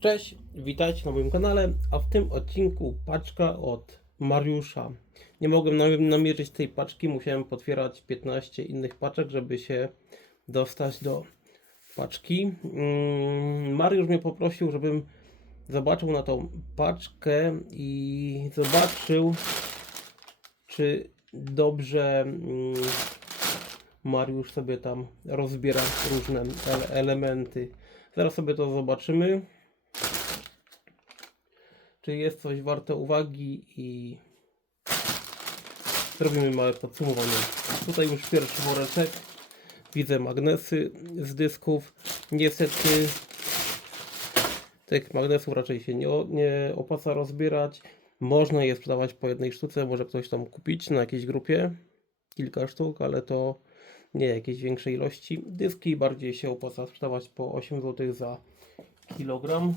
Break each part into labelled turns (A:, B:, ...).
A: Cześć, witajcie na moim kanale, a w tym odcinku paczka od Mariusza. Nie mogłem nam- namierzyć tej paczki, musiałem potwierać 15 innych paczek, żeby się dostać do paczki. Mm, Mariusz mnie poprosił, żebym zobaczył na tą paczkę i zobaczył, czy dobrze mm, Mariusz sobie tam rozbiera różne ele- elementy. Zaraz sobie to zobaczymy. Czy jest coś warte uwagi i zrobimy małe podsumowanie. Tutaj już pierwszy woreczek. Widzę magnesy z dysków. Niestety tych magnesów raczej się nie, nie rozbierać. Można je sprzedawać po jednej sztuce, może ktoś tam kupić na jakiejś grupie kilka sztuk, ale to nie jakiejś większej ilości. Dyski bardziej się opłaca sprzedawać po 8 zł za kilogram.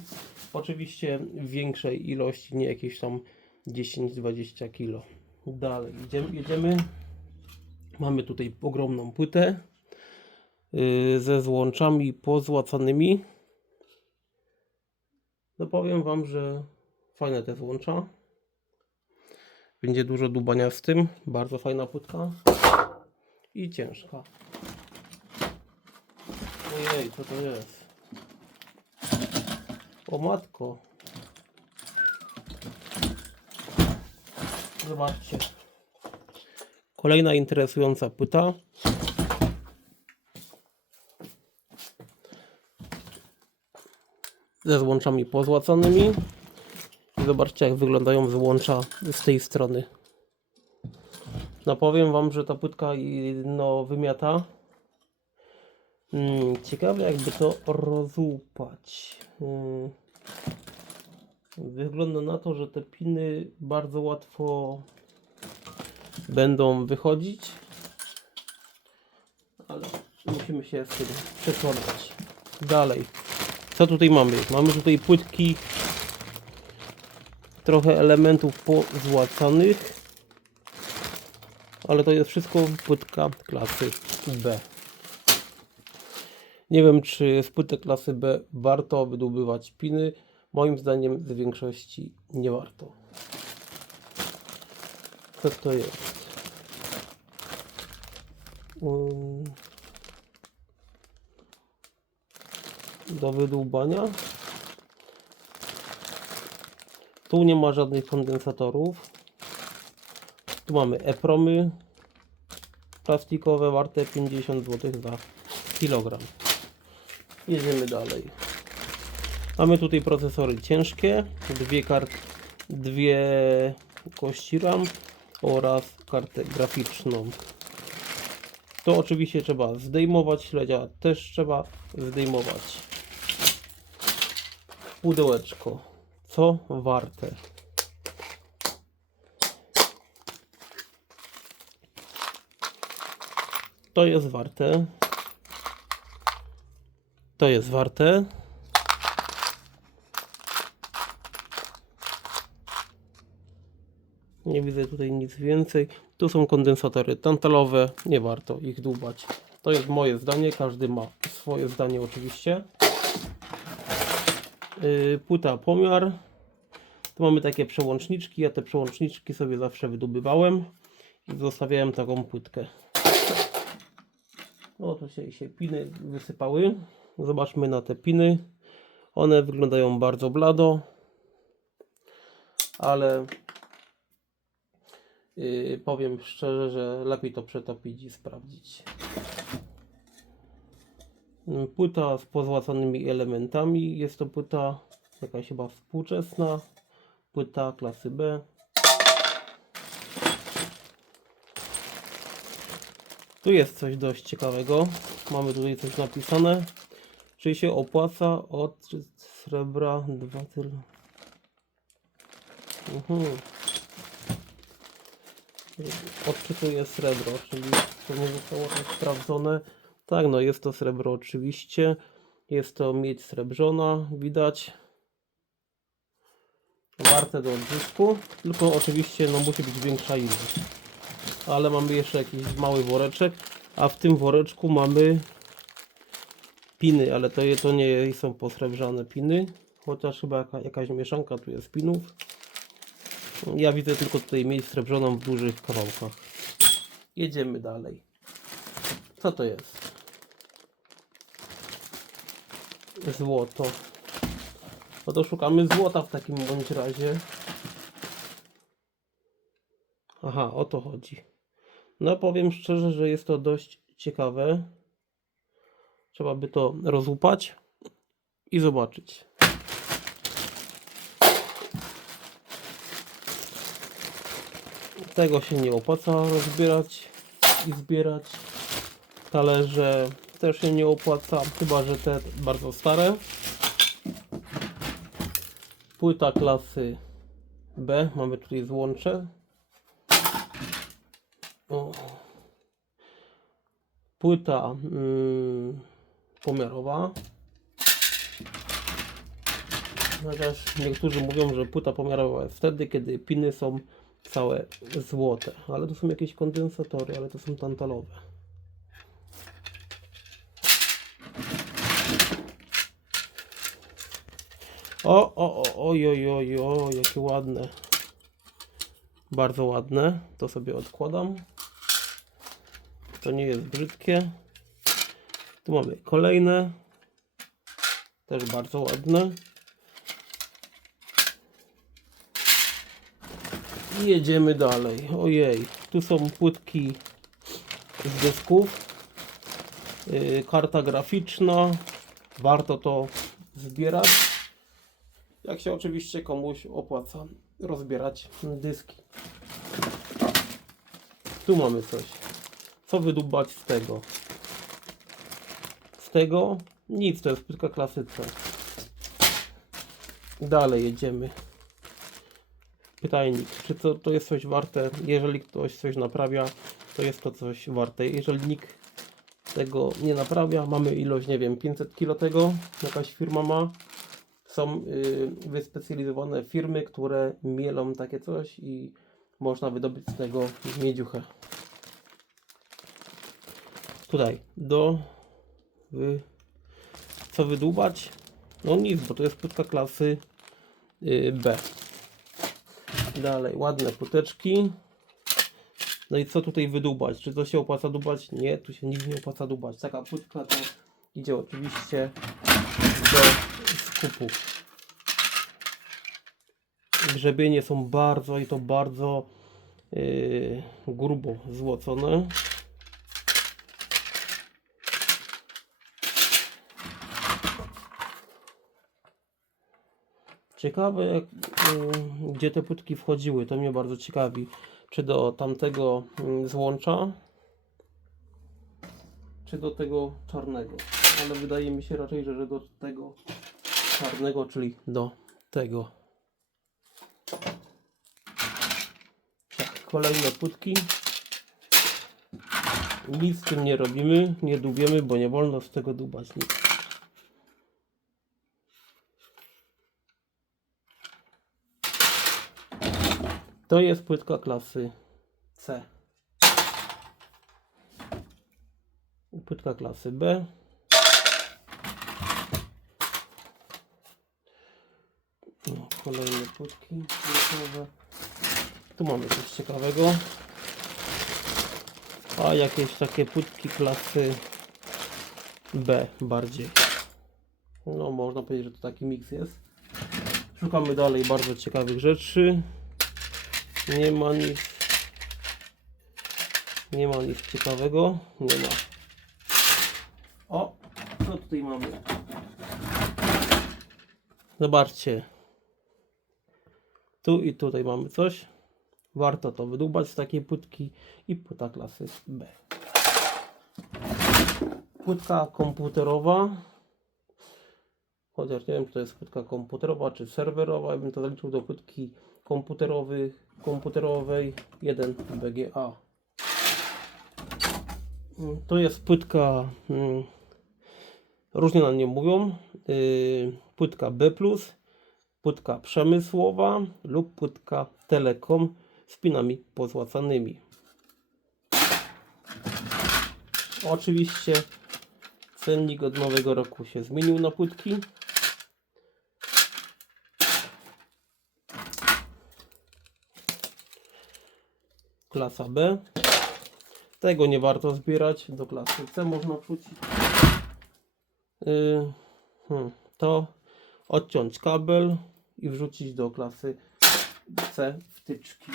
A: Oczywiście w większej ilości, nie jakieś tam 10-20 kg. Dalej jedziemy, jedziemy. Mamy tutaj ogromną płytę yy, ze złączami pozłacanymi. No powiem Wam, że fajne te złącza. Będzie dużo dubania z tym. Bardzo fajna płytka. I ciężka. Ojej, co to jest? O matko. Zobaczcie. Kolejna interesująca płyta. Ze złączami pozłacanymi. Zobaczcie jak wyglądają złącza z tej strony. No powiem wam, że ta płytka no wymiata. Mm, ciekawe jakby to rozłupać. Mm. Wygląda na to, że te piny bardzo łatwo będą wychodzić. Ale musimy się z tym przekonać. Dalej. Co tutaj mamy? Mamy tutaj płytki trochę elementów pozłacanych ale to jest wszystko płytka klasy B. Nie wiem, czy z płytek klasy B warto wydobywać piny. Moim zdaniem z większości nie warto. Co to jest? Um, do wydłubania. Tu nie ma żadnych kondensatorów. Tu mamy e-promy plastikowe warte 50 zł za kilogram. Jedziemy dalej. Mamy tutaj procesory ciężkie, dwie kart, dwie kości RAM oraz kartę graficzną. To oczywiście trzeba zdejmować, śledzia też trzeba zdejmować. Pudełeczko. Co warte? To jest warte. To jest warte. Nie widzę tutaj nic więcej. Tu są kondensatory tantalowe. Nie warto ich dłubać. To jest moje zdanie. Każdy ma swoje zdanie oczywiście. Yy, płyta pomiar. Tu mamy takie przełączniczki. Ja te przełączniczki sobie zawsze wydobywałem i zostawiałem taką płytkę. O, tu się, się piny wysypały. Zobaczmy na te piny. One wyglądają bardzo blado, ale yy, powiem szczerze, że lepiej to przetopić i sprawdzić. Płyta z pozłacanymi elementami. Jest to płyta jakaś chyba współczesna. Płyta klasy B. Tu jest coś dość ciekawego. Mamy tutaj coś napisane. Czy się opłaca od srebra 2 tyl. Mhm. Odczytuję srebro, czyli to nie zostało tak sprawdzone. Tak, no jest to srebro oczywiście. Jest to miedź srebrzona, widać. Warte do odzysku, tylko oczywiście no musi być większa ilość ale mamy jeszcze jakiś mały woreczek, a w tym woreczku mamy piny, ale to, to nie są posrebrzane piny, Chociaż chyba jaka, jakaś mieszanka tu jest pinów. Ja widzę tylko tutaj mieć srebrzoną w dużych kawałkach. Jedziemy dalej. Co to jest? Złoto. No to szukamy złota w takim bądź razie. Aha, o to chodzi. No powiem szczerze, że jest to dość ciekawe. Trzeba by to rozłupać i zobaczyć. Tego się nie opłaca rozbierać i zbierać. Talerze też się nie opłaca, chyba że te bardzo stare. Płyta klasy B, mamy tutaj złącze. O. Płyta mm, pomiarowa. Chociaż niektórzy mówią, że płyta pomiarowa jest wtedy, kiedy piny są całe złote. Ale to są jakieś kondensatory, ale to są tantalowe. O, o, o, oj, oj, oj, oj, jakie ładne. Bardzo ładne. To sobie odkładam. To nie jest brzydkie. Tu mamy kolejne. Też bardzo ładne. I Jedziemy dalej. Ojej, tu są płytki z dysków. Yy, karta graficzna. Warto to zbierać. Jak się oczywiście komuś opłaca rozbierać dyski. Tu mamy coś. Co wydubać z tego? Tego? Nic, to jest płytka klasy C. Dalej jedziemy. Pytajnik. Czy to, to jest coś warte? Jeżeli ktoś coś naprawia, to jest to coś warte. Jeżeli nikt tego nie naprawia, mamy ilość, nie wiem, 500 kg tego, jakaś firma ma. Są y, wyspecjalizowane firmy, które mielą takie coś i można wydobyć z tego miedziuchę. Tutaj do wy, co wydłubać? No nic, bo to jest płytka klasy y, B. Dalej, ładne płyteczki. No i co tutaj wydubać? Czy to się opłaca dubać? Nie, tu się nic nie opłaca dubać. Taka płytka to idzie oczywiście do skupu. Grzebienie są bardzo i to bardzo yy, grubo złocone. Ciekawe, jak, y, gdzie te płytki wchodziły. To mnie bardzo ciekawi. Czy do tamtego y, złącza, czy do tego czarnego. Ale wydaje mi się raczej, że do tego czarnego, czyli do tego. Tak, kolejne płytki. Nic z tym nie robimy, nie dubiemy, bo nie wolno z tego dubać nic. To jest płytka klasy C. Płytka klasy B. No, kolejne płytki. Tu mamy coś ciekawego. A jakieś takie płytki klasy B bardziej. No można powiedzieć, że to taki miks jest. Szukamy dalej bardzo ciekawych rzeczy. Nie ma nic. Nie ma nic ciekawego. Nie ma. O, co tutaj mamy? Zobaczcie. Tu i tutaj mamy coś. Warto to wydłubać z takiej płytki i płyta klasy B. Płytka komputerowa. Chociaż nie wiem, czy to jest płytka komputerowa, czy serwerowa. Ja bym to zaliczył do płytki komputerowych, komputerowej 1 BGA. Mm, To jest płytka, mm, różnie na nie mówią, yy, płytka B+, płytka przemysłowa lub płytka Telekom z pinami pozłacanymi. Oczywiście cennik od nowego roku się zmienił na płytki. Klasa B. Tego nie warto zbierać. Do klasy C można wrzucić. Yy, hmm, to odciąć kabel i wrzucić do klasy C wtyczki.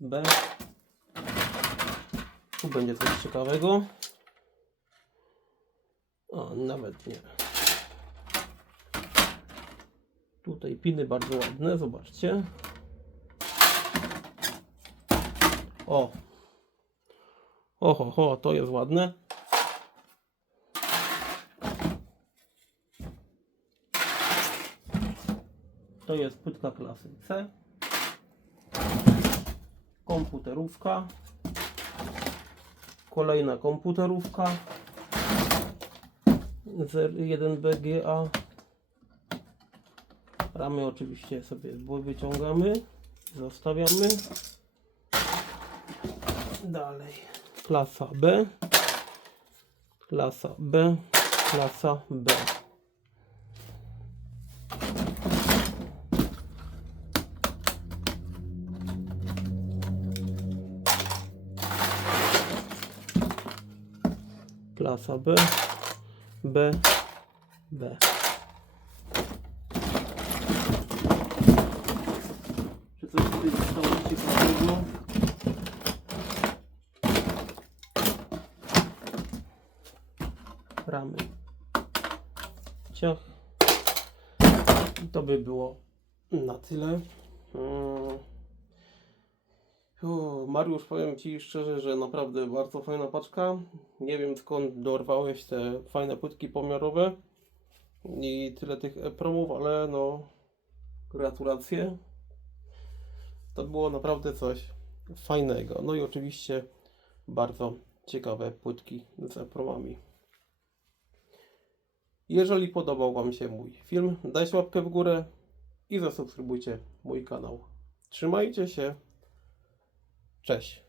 A: B. Tu będzie coś ciekawego. O, nawet nie. Tutaj piny bardzo ładne, zobaczcie. O. Oho, ho, to jest ładne. To jest płytka klasy C. Komputerówka. Kolejna komputerówka. 1BGA. Ramy oczywiście sobie wyciągamy. Zostawiamy. Dalej. Klasa B. Klasa B. Klasa B. Klasa B. B. B. Czy coś tutaj zostało ciekawego? Ramy. Ciach. I to by było na tyle. Mm. Mariusz, powiem Ci szczerze, że naprawdę bardzo fajna paczka. Nie wiem skąd dorwałeś te fajne płytki pomiarowe i tyle tych e-promów, ale no gratulacje. To było naprawdę coś fajnego. No i oczywiście bardzo ciekawe płytki z e-promami. Jeżeli podobał Wam się mój film, dajcie łapkę w górę i zasubskrybujcie mój kanał. Trzymajcie się. Cześć.